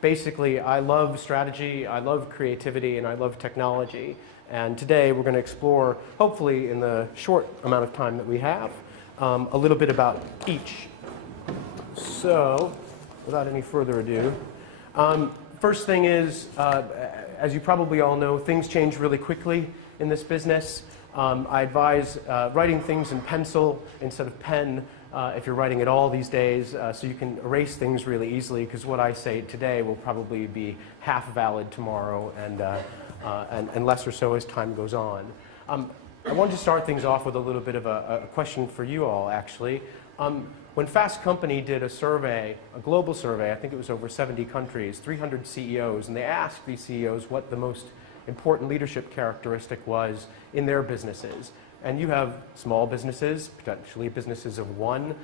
Basically, I love strategy, I love creativity, and I love technology. And today we're going to explore, hopefully in the short amount of time that we have, a little bit about each. So, without any further ado, first thing is, as you probably all know, things change really quickly in this business. I advise writing things in pencil instead of pen if you're writing at all these days, so you can erase things really easily, because what I say today will probably be half valid tomorrow and less or so as time goes on. I wanted to start things off with a little bit of a question for you all, actually. When Fast Company did a survey, a global survey, I think it was over 70 countries, 300 CEOs, and they asked these CEOs what the most important leadership characteristic was in their businesses. And you have small businesses, potentially businesses of one,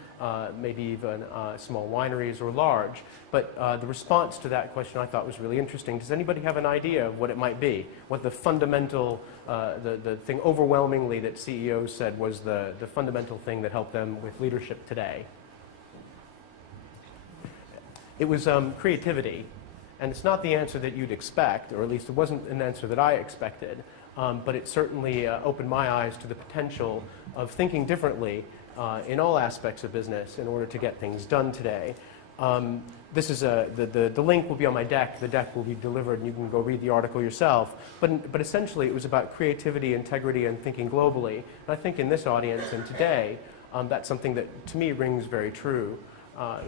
maybe even small wineries or large. But the response to that question I thought was really interesting. Does anybody have an idea of what it might be? What the fundamental, the thing overwhelmingly that CEOs said was the fundamental thing that helped them with leadership today? It was creativity. And it's not the answer that you'd expect, or at least it wasn't an answer that I expected. But it certainly opened my eyes to the potential of thinking differently in all aspects of business in order to get things done today. This is the link will be on my deck. The deck will be delivered, and you can go read the article yourself. But essentially, it was about creativity, integrity, and thinking globally. And I think in this audience and today, that's something that to me rings very true.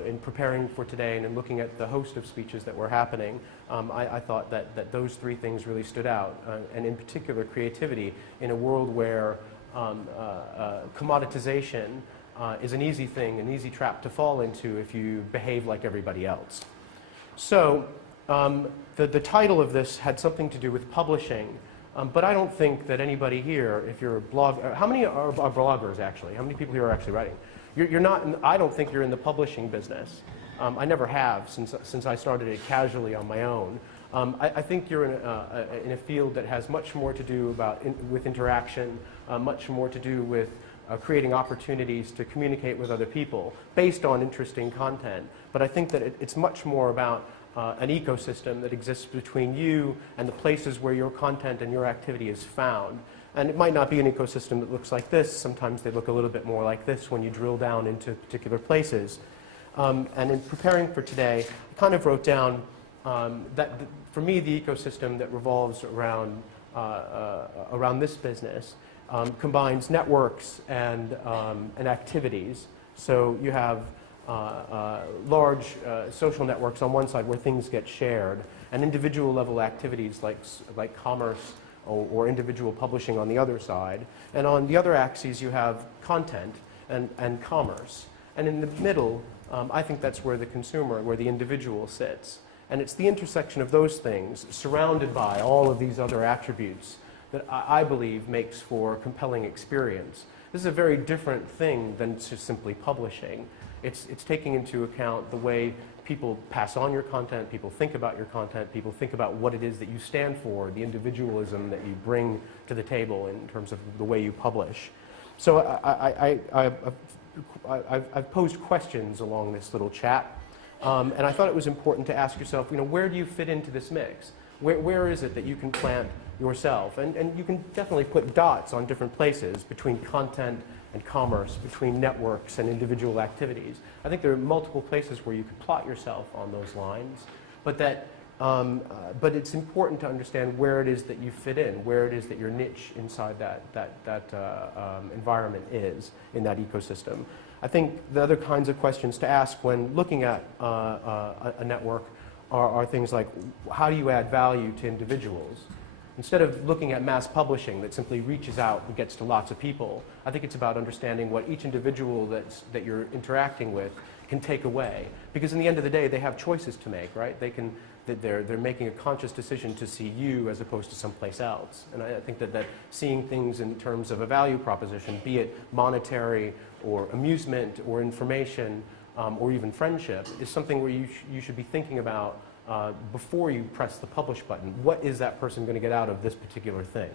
In preparing for today and in looking at the host of speeches that were happening, I thought that those three things really stood out, and in particular creativity in a world where commoditization is an easy thing, an easy trap to fall into if you behave like everybody else. So the title of this had something to do with publishing, but I don't think that anybody here, if you're a blogger, how many are bloggers actually? How many people here are actually writing? You're not, I don't think you're in the publishing business. I never have since I started it casually on my own. I think you're in a field that has much more to do with interaction, much more to do with creating opportunities to communicate with other people based on interesting content. But I think that it's much more about an ecosystem that exists between you and the places where your content and your activity is found. And it might not be an ecosystem that looks like this. Sometimes they look a little bit more like this when you drill down into particular places. And in preparing for today, I kind of wrote down that for me, the ecosystem that revolves around this business combines networks and activities. So you have large social networks on one side where things get shared, and individual level activities like commerce or individual publishing on the other side. And on the other axes, you have content and commerce. And in the middle, I think that's where the consumer, where the individual sits. And it's the intersection of those things, surrounded by all of these other attributes, that I believe makes for a compelling experience. This is a very different thing than just simply publishing. It's taking into account the way people pass on your content, people think about your content, people think about what it is that you stand for, the individualism that you bring to the table in terms of the way you publish. So I've posed questions along this little chat, and I thought it was important to ask yourself, where do you fit into this mix? Where is it that you can plant yourself? And you can definitely put dots on different places between content and commerce, between networks and individual activities. I think there are multiple places where you could plot yourself on those lines, but it's important to understand where it is that you fit in, where it is that your niche inside that environment is in that ecosystem. I think the other kinds of questions to ask when looking at a network are things like, how do you add value to individuals? Instead of looking at mass publishing that simply reaches out and gets to lots of people, I think it's about understanding what each individual that you're interacting with can take away. Because in the end of the day, they have choices to make, right? They're making a conscious decision to see you as opposed to someplace else. And I think that seeing things in terms of a value proposition, be it monetary or amusement or information or even friendship, is something where you should be thinking about before you press the publish button. What is that person going to get out of this particular thing?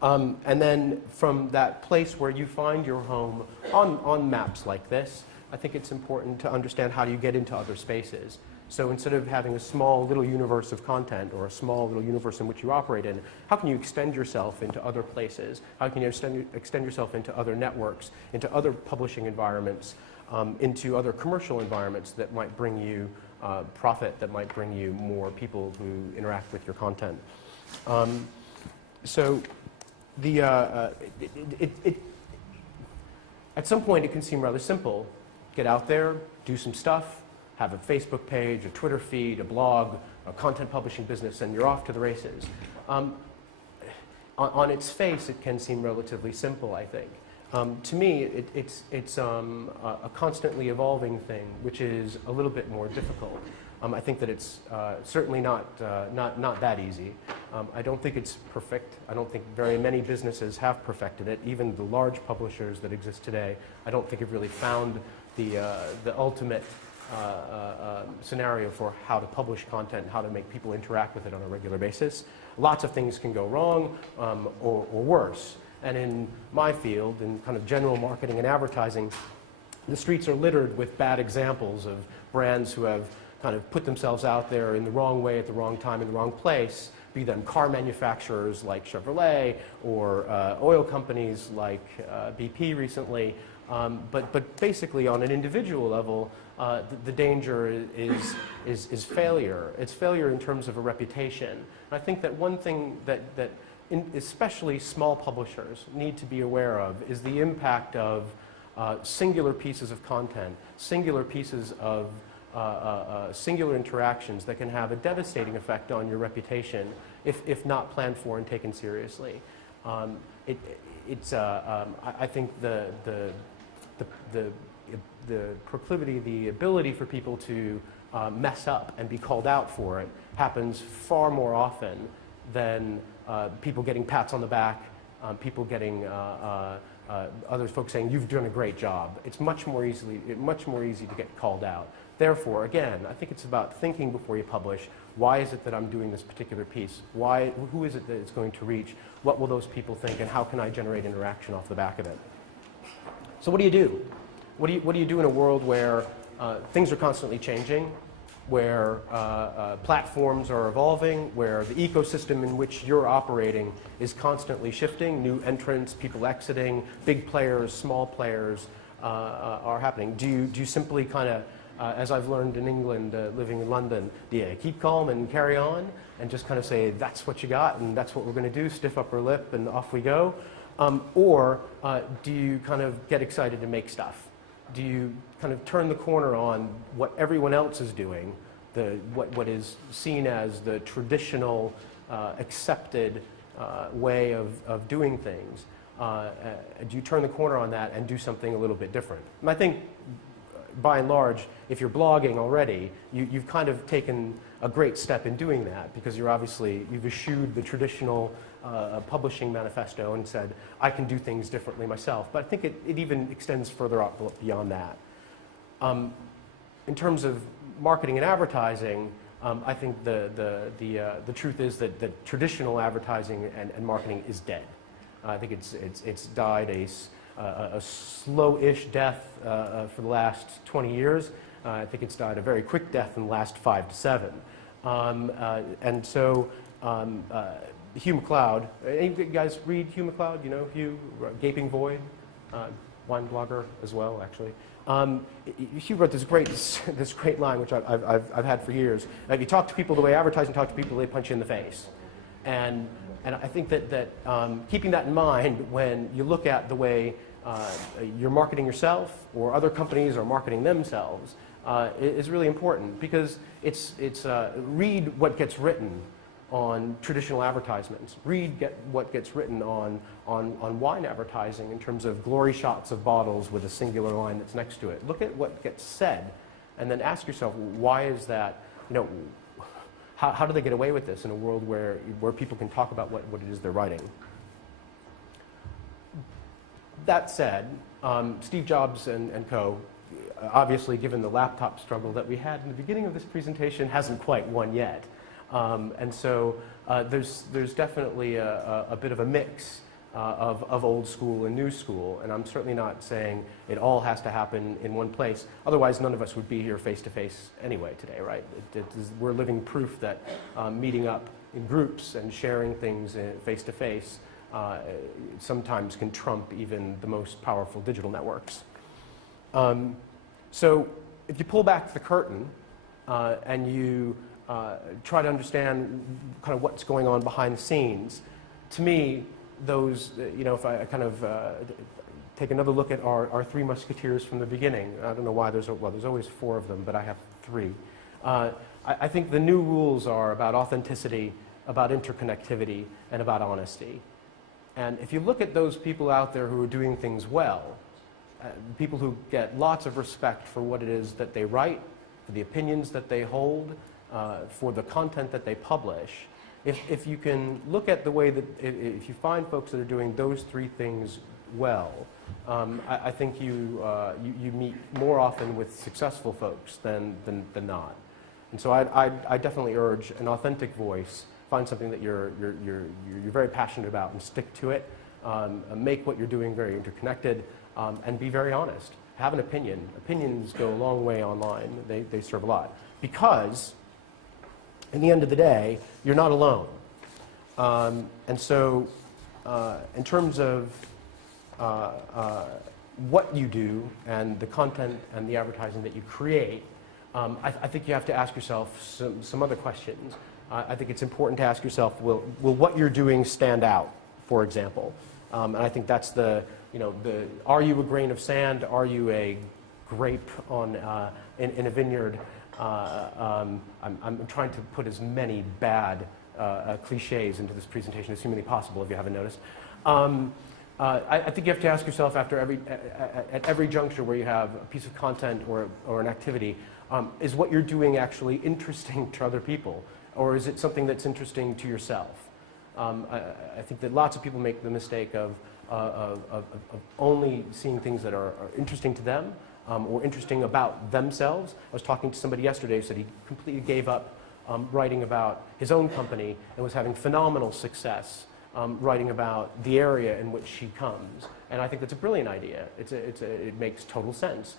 And then from that place where you find your home on maps like this, I think it's important to understand how do you get into other spaces. So instead of having a small little universe of content or a small little universe in which you operate in, how can you extend yourself into other places? How can you extend yourself into other networks, into other publishing environments, into other commercial environments that might bring you profit, that might bring you more people who interact with your content? So the, at some point it can seem rather simple. Get out there, do some stuff, have a Facebook page, a Twitter feed, a blog, a content publishing business, and you're off to the races. On its face, it can seem relatively simple, I think. To me, it's a constantly evolving thing, which is a little bit more difficult. I think that it's certainly not that easy. I don't think it's perfect. I don't think very many businesses have perfected it. Even the large publishers that exist today, I don't think have really found the ultimate scenario for how to publish content, how to make people interact with it on a regular basis. Lots of things can go wrong or worse. And in my field, in kind of general marketing and advertising, the streets are littered with bad examples of brands who have kind of put themselves out there in the wrong way at the wrong time in the wrong place, be them car manufacturers like Chevrolet or oil companies like BP recently. But basically, on an individual level, the danger is failure. It's failure in terms of a reputation. And I think that one thing that especially small publishers need to be aware of is the impact of singular pieces of content, singular pieces of singular interactions that can have a devastating effect on your reputation if not planned for and taken seriously. I think the proclivity, the ability for people to mess up and be called out for it happens far more often than people getting pats on the back, people getting other folks saying, "You've done a great job." It's much more easy to get called out. Therefore, again, I think it's about thinking before you publish. Why is it that I'm doing this particular piece? Who is it that it's going to reach? What will those people think? And how can I generate interaction off the back of it? So what do you do? What do you do in a world where things are constantly changing, where platforms are evolving, where the ecosystem in which you're operating is constantly shifting, new entrants, people exiting, big players, small players are happening? Do you simply kind of, as I've learned in England, living in London, do you keep calm and carry on and just kind of say, that's what you got and that's what we're going to do, stiff upper lip and off we go? Or do you kind of get excited to make stuff? Do you kind of turn the corner on what everyone else is doing, what is seen as the traditional accepted way of doing things? Do you turn the corner on that and do something a little bit different? And I think, by and large, if you're blogging already, you've kind of taken a great step in doing that, because you've eschewed the traditional publishing manifesto and said, I can do things differently myself. But I think it even extends further up beyond that. In terms of marketing and advertising, I think the truth is that traditional advertising and marketing is dead. I think it's died a slow-ish death for the last 20 years. I think it's died a very quick death in the last 5 to 7. And so Hugh MacLeod, any of you guys read Hugh MacLeod? You know Hugh, Gaping Void, wine blogger as well, actually. Hugh wrote this great line, which I've had for years. If you talk to people the way advertising talk to people, they punch you in the face. And I think that keeping that in mind when you look at the way you're marketing yourself or other companies are marketing themselves is really important, because it's read what gets written on traditional advertisements. Read what gets written on wine advertising in terms of glory shots of bottles with a singular line that's next to it. Look at what gets said, and then ask yourself, why is that? You know, how do they get away with this in a world where people can talk about what it is they're writing? That said, Steve Jobs and co., obviously, given the laptop struggle that we had in the beginning of this presentation, hasn't quite won yet. And so there's definitely a bit of a mix of old school and new school. And I'm certainly not saying it all has to happen in one place. Otherwise, none of us would be here face to face anyway today, right? We're living proof that meeting up in groups and sharing things face to face sometimes can trump even the most powerful digital networks. So if you pull back the curtain and you try to understand kind of what's going on behind the scenes, to me, those, if I kind of take another look at our three musketeers from the beginning, I don't know why there's always four of them, but I have three. I think the new rules are about authenticity, about interconnectivity, and about honesty. And if you look at those people out there who are doing things well, people who get lots of respect for what it is that they write, for the opinions that they hold, for the content that they publish, if you can look at the way that, if you find folks that are doing those three things well, I think you meet more often with successful folks than not. And so I definitely urge an authentic voice. Find something that you're very passionate about and stick to it. Make what you're doing very interconnected, and be very honest. Have an opinion. Opinions go a long way online. They serve a lot. Because, in the end of the day, you're not alone. And so, in terms of what you do and the content and the advertising that you create, I think you have to ask yourself some other questions. I think it's important to ask yourself, will what you're doing stand out, for example? And I think that's are you a grain of sand? Are you a grape in a vineyard? I'm trying to put as many bad cliches into this presentation as humanly possible, if you haven't noticed. I think you have to ask yourself at every juncture where you have a piece of content or an activity, is what you're doing actually interesting to other people? Or is it something that's interesting to yourself? I think that lots of people make the mistake of only seeing things that are interesting to them or interesting about themselves. I was talking to somebody yesterday who said he completely gave up writing about his own company and was having phenomenal success writing about the area in which he comes. And I think that's a brilliant idea. It makes total sense.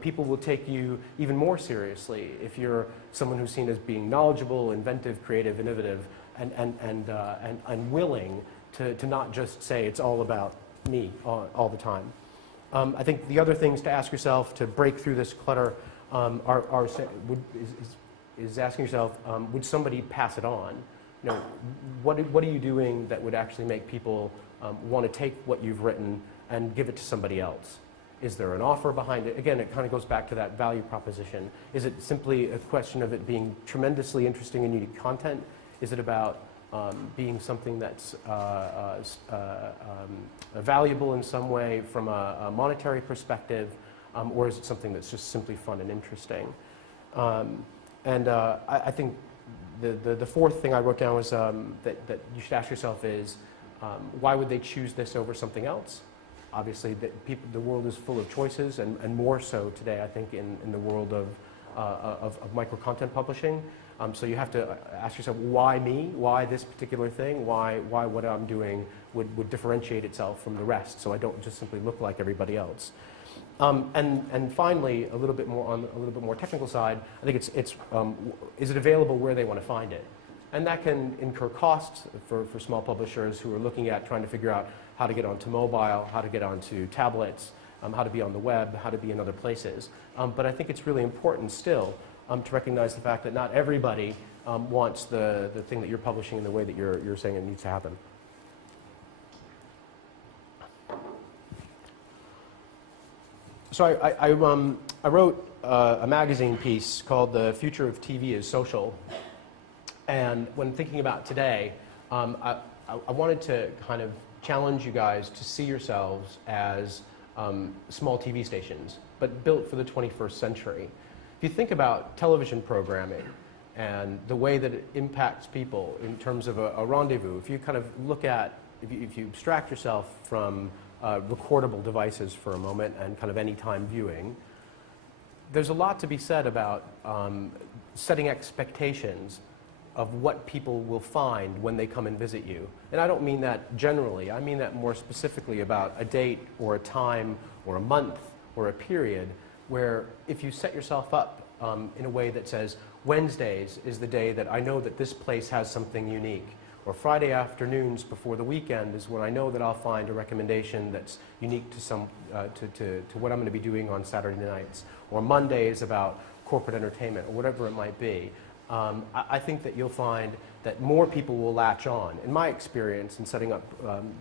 People will take you even more seriously if you're someone who's seen as being knowledgeable, inventive, creative, innovative, and willing to not just say it's all about me all the time. I think the other things to ask yourself to break through this clutter is asking yourself, would somebody pass it on? What are you doing that would actually make people want to take what you've written and give it to somebody else? Is there an offer behind it? Again, it kind of goes back to that value proposition. Is it simply a question of it being tremendously interesting and unique content? Is it about being something that's valuable in some way from a monetary perspective, or is it something that's just simply fun and interesting? I think the fourth thing I wrote down was that you should ask yourself is, why would they choose this over something else? Obviously, the world is full of choices, and more so today, I think, in the world of micro-content publishing. So you have to ask yourself, why me? Why this particular thing? Why what I'm doing would differentiate itself from the rest, so I don't just simply look like everybody else. And finally, a little bit more technical side, I think is it available where they want to find it? And that can incur costs for small publishers who are looking at trying to figure out how to get onto mobile, how to get onto tablets, how to be on the web, how to be in other places. But I think it's really important still to recognize the fact that not everybody wants the thing that you're publishing in the way that you're saying it needs to happen. So I wrote a magazine piece called "The Future of TV is Social," and when thinking about today, I wanted to kind of challenge you guys to see yourselves as small TV stations, but built for the 21st century. If you think about television programming and the way that it impacts people in terms of a rendezvous, if you kind of look at, if you abstract yourself from recordable devices for a moment and kind of anytime viewing, there's a lot to be said about setting expectations of what people will find when they come and visit you. And I don't mean that generally. I mean that more specifically about a date or a time or a month or a period where if you set yourself up in a way that says, Wednesdays is the day that I know that this place has something unique, or Friday afternoons before the weekend is when I know that I'll find a recommendation that's unique to to what I'm going to be doing on Saturday nights, or Monday is about corporate entertainment, or whatever it might be. I think that you'll find that more people will latch on. In my experience in setting up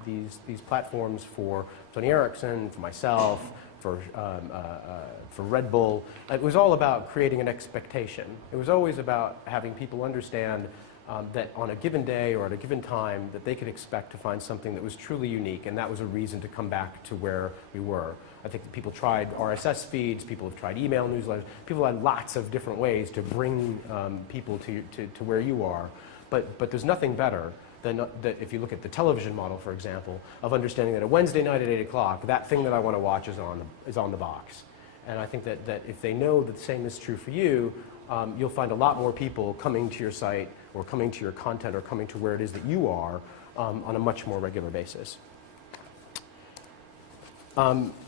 these platforms for Tony Erickson, for myself, for Red Bull, it was all about creating an expectation. It was always about having people understand that on a given day or at a given time that they could expect to find something that was truly unique, and that was a reason to come back to where we were. I think that people tried RSS feeds, people have tried email newsletters, people had lots of different ways to bring people to where you are, but there's nothing better than that if you look at the television model, for example, of understanding that a Wednesday night at 8 o'clock, that thing that I want to watch is on the box. And I think that if they know that the same is true for you, you'll find a lot more people coming to your site or coming to your content or coming to where it is that you are on a much more regular basis.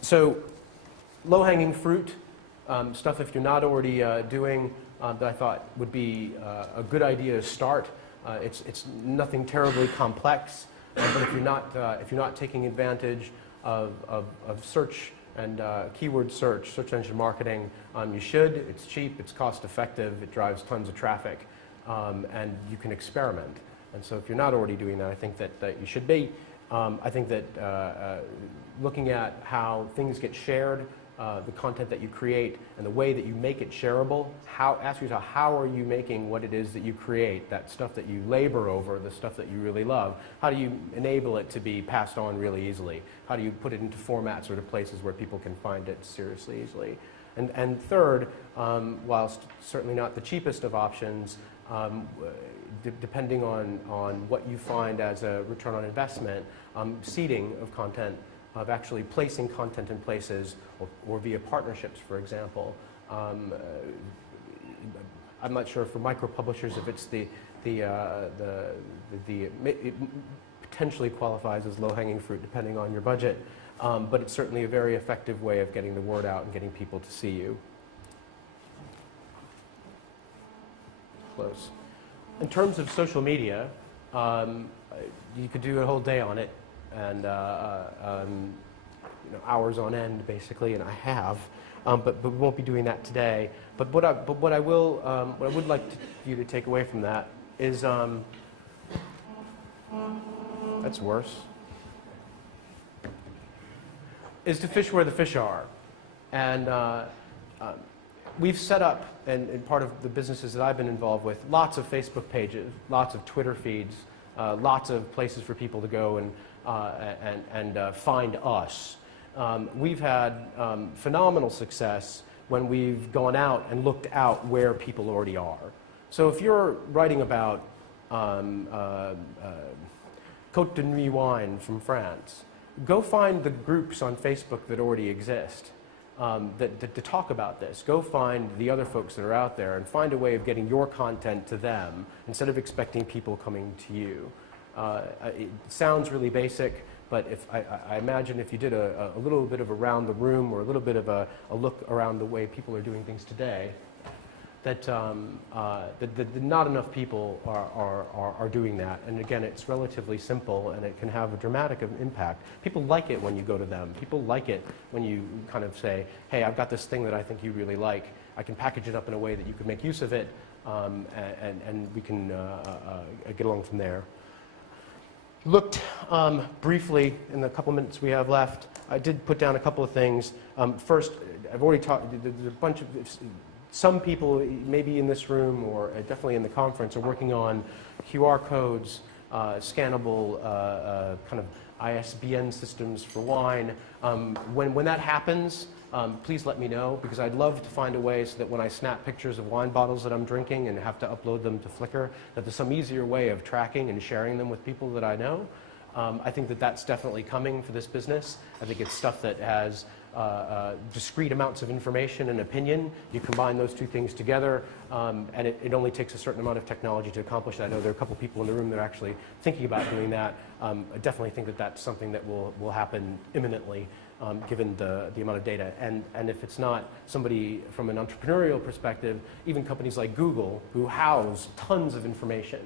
So low-hanging fruit, stuff if you're not already doing that I thought would be a good idea to start. It's nothing terribly complex, but if you're not taking advantage of search and keyword search engine marketing, you should. It's cheap, it's cost effective, it drives tons of traffic, and you can experiment. And so if you're not already doing that, I think that you should be. I think that looking at how things get shared, the content that you create, and the way that you make it shareable, ask yourself, how are you making what it is that you create, that stuff that you labor over, the stuff that you really love, how do you enable it to be passed on really easily? How do you put it into formats or to places where people can find it seriously easily? And third, whilst certainly not the cheapest of options, depending on what you find as a return on investment, seeding of content, of actually placing content in places or via partnerships, for example. I'm not sure for micro publishers if it's it potentially qualifies as low-hanging fruit depending on your budget, but it's certainly a very effective way of getting the word out and getting people to see you. Close. In terms of social media, you could do a whole day on it, and hours on end, basically, and I have, but we won't be doing that today. But what I would like you to take away from that is that's worse. Is to fish where the fish are, and we've set up, and part of the businesses that I've been involved with, lots of Facebook pages, lots of Twitter feeds, lots of places for people to go and find us. We've had phenomenal success when we've gone out and looked out where people already are. So if you're writing about Côte de Nuit wine from France, go find the groups on Facebook that already exist that talk about this. Go find the other folks that are out there and find a way of getting your content to them instead of expecting people coming to you. It sounds really basic, but I imagine if you did a little bit of around the room or a little bit of a look around the way people are doing things today, that not enough people are doing that. And again, it's relatively simple and it can have a dramatic impact. People like it when you go to them. People like it when you kind of say, hey, I've got this thing that I think you really like. I can package it up in a way that you can make use of it, and we can get along from there. Looked briefly in the couple minutes we have left. I did put down a couple of things. First, I've already talked, there's a bunch of, some people maybe in this room or definitely in the conference are working on QR codes, scannable kind of ISBN systems for wine. When that happens, please let me know, because I'd love to find a way so that when I snap pictures of wine bottles that I'm drinking and have to upload them to Flickr, that there's some easier way of tracking and sharing them with people that I know. I think that that's definitely coming for this business. I think it's stuff that has discrete amounts of information and opinion. You combine those two things together, and it only takes a certain amount of technology to accomplish that. I know there are a couple people in the room that are actually thinking about doing that. I definitely think that that's something that will happen imminently, given the amount of data. And if it's not somebody from an entrepreneurial perspective, even companies like Google, who house tons of information,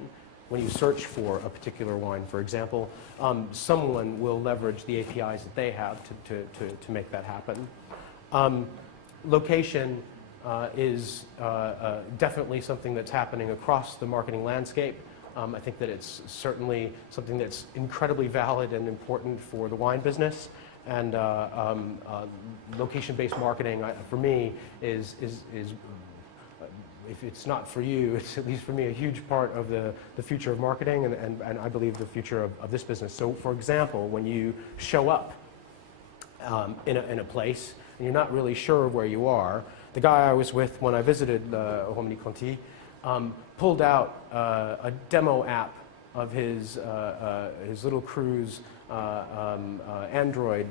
when you search for a particular wine, for example, someone will leverage the APIs that they have to make that happen. Location is definitely something that's happening across the marketing landscape. I think that it's certainly something that's incredibly valid and important for the wine business. And location-based marketing, for me, is if it's not for you, it's at least for me a huge part of the future of marketing and I believe the future of this business. So for example, when you show up in a place and you're not really sure where you are, the guy I was with when I visited Lowhanging Conti pulled out a demo app of his little cruise Android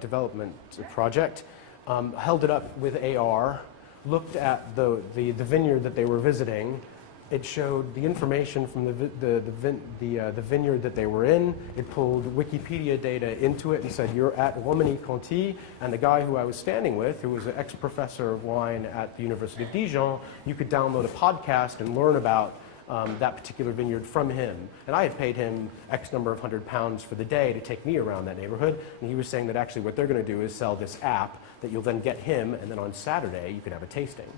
development project, held it up with AR, looked at the vineyard that they were visiting. It showed the information from the vineyard that they were in. It pulled Wikipedia data into it and said, you're at Lowhanging Conti, and the guy who I was standing with, who was an ex-professor of wine at the University of Dijon, you could download a podcast and learn about that particular vineyard from him. And I had paid him X number of £100 for the day to take me around that neighborhood, and he was saying that actually what they're going to do is sell this app that you'll then get him, and then on Saturday you can have a tasting.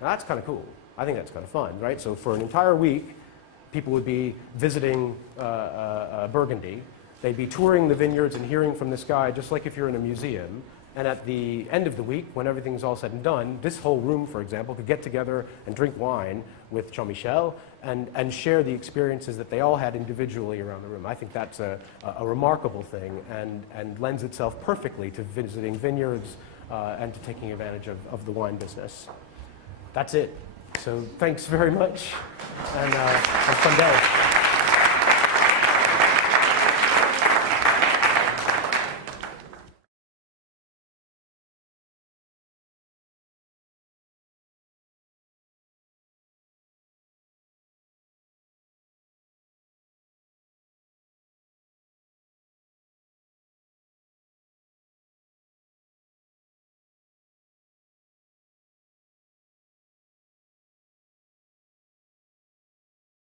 Now that's kind of cool. I think that's kind of fun, right? So for an entire week, people would be visiting Burgundy. They'd be touring the vineyards and hearing from this guy, just like if you're in a museum. And at the end of the week, when everything's all said and done, this whole room, for example, could get together and drink wine with Jean-Michel and share the experiences that they all had individually around the room. I think that's a remarkable thing and lends itself perfectly to visiting vineyards and to taking advantage of the wine business. That's it. So thanks very much, and have a fun day.